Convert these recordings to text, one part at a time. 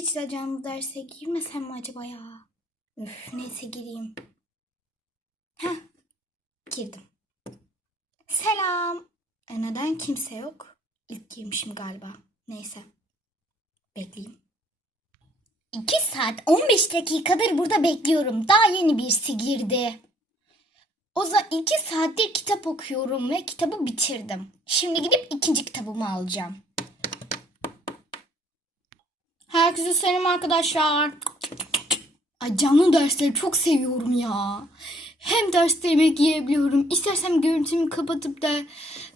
Hiç de canlı derse girmesem mi acaba ya? Üf, neyse gireyim. Heh, girdim. Selam. E neden kimse yok? İlk girmişim galiba. Neyse. Bekleyeyim. 2 saat 15 dakikadır burada bekliyorum. Daha yeni birisi girdi. O zaman 2 saattir kitap okuyorum ve kitabı bitirdim. Şimdi gidip ikinci kitabımı alacağım. Herkese selam arkadaşlar. Ay canlı dersleri çok seviyorum ya. Hem derste yemek yiyebiliyorum. İstersem görüntümü kapatıp da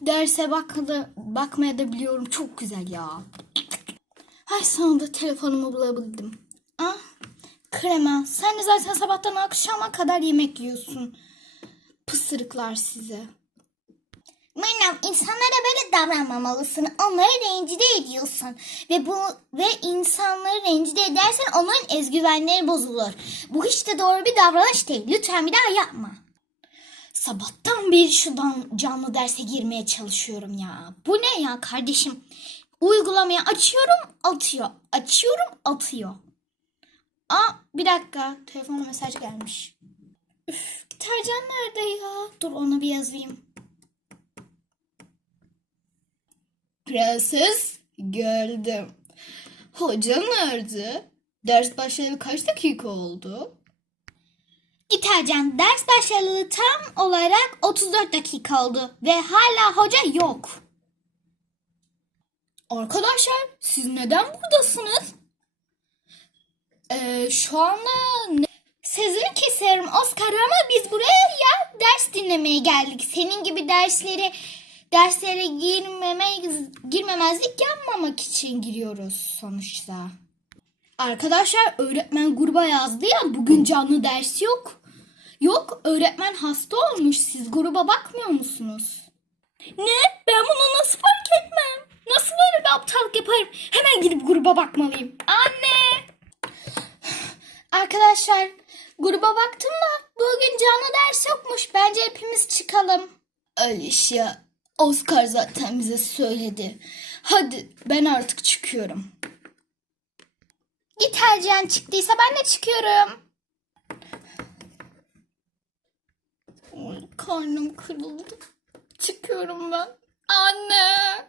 derse bakmada, bakmaya da biliyorum. Çok güzel ya. Ay sonunda telefonumu bulabildim. Ah krema sen de zaten sabahtan akşama kadar yemek yiyorsun. Pısırıklar size. Meryem insanlara böyle davranmamalısın. Onları rencide ediyorsun. Ve bu ve insanları rencide edersen onların ezgüvenleri bozulur. Bu hiç de doğru bir davranış değil. Lütfen bir daha yapma. Sabahtan beri şuradan canlı derse girmeye çalışıyorum ya. Bu ne ya kardeşim? Uygulamayı açıyorum atıyor. Açıyorum atıyor. Aa bir dakika. Telefona mesaj gelmiş. Üf, nerede ya? Dur ona bir yazayım. Prenses geldim. Hoca nerede? Ders başlayalı kaç dakika oldu? Gitercan ders başlayalı tam olarak 34 dakika oldu ve hala hoca yok. Arkadaşlar siz neden buradasınız? Ee, şu anda ne? Sözünü keserim Oscar ama biz buraya ya ders dinlemeye geldik. Senin gibi dersleri derslere girmeme, girmemezlik yapmamak için giriyoruz sonuçta. Arkadaşlar öğretmen gruba yazdı ya bugün canlı ders yok. Yok öğretmen hasta olmuş siz gruba bakmıyor musunuz? Ne? Ben bunu nasıl fark etmem? Nasıl böyle bir aptallık yaparım? Hemen gidip gruba bakmalıyım. Anne! Arkadaşlar gruba baktım da bugün canlı ders yokmuş. Bence hepimiz çıkalım. Alicia, Oscar zaten bize söyledi. Hadi ben artık çıkıyorum. Git Erciyen çıktıysa ben de çıkıyorum. Ay, karnım kırıldı. Çıkıyorum ben. Anne.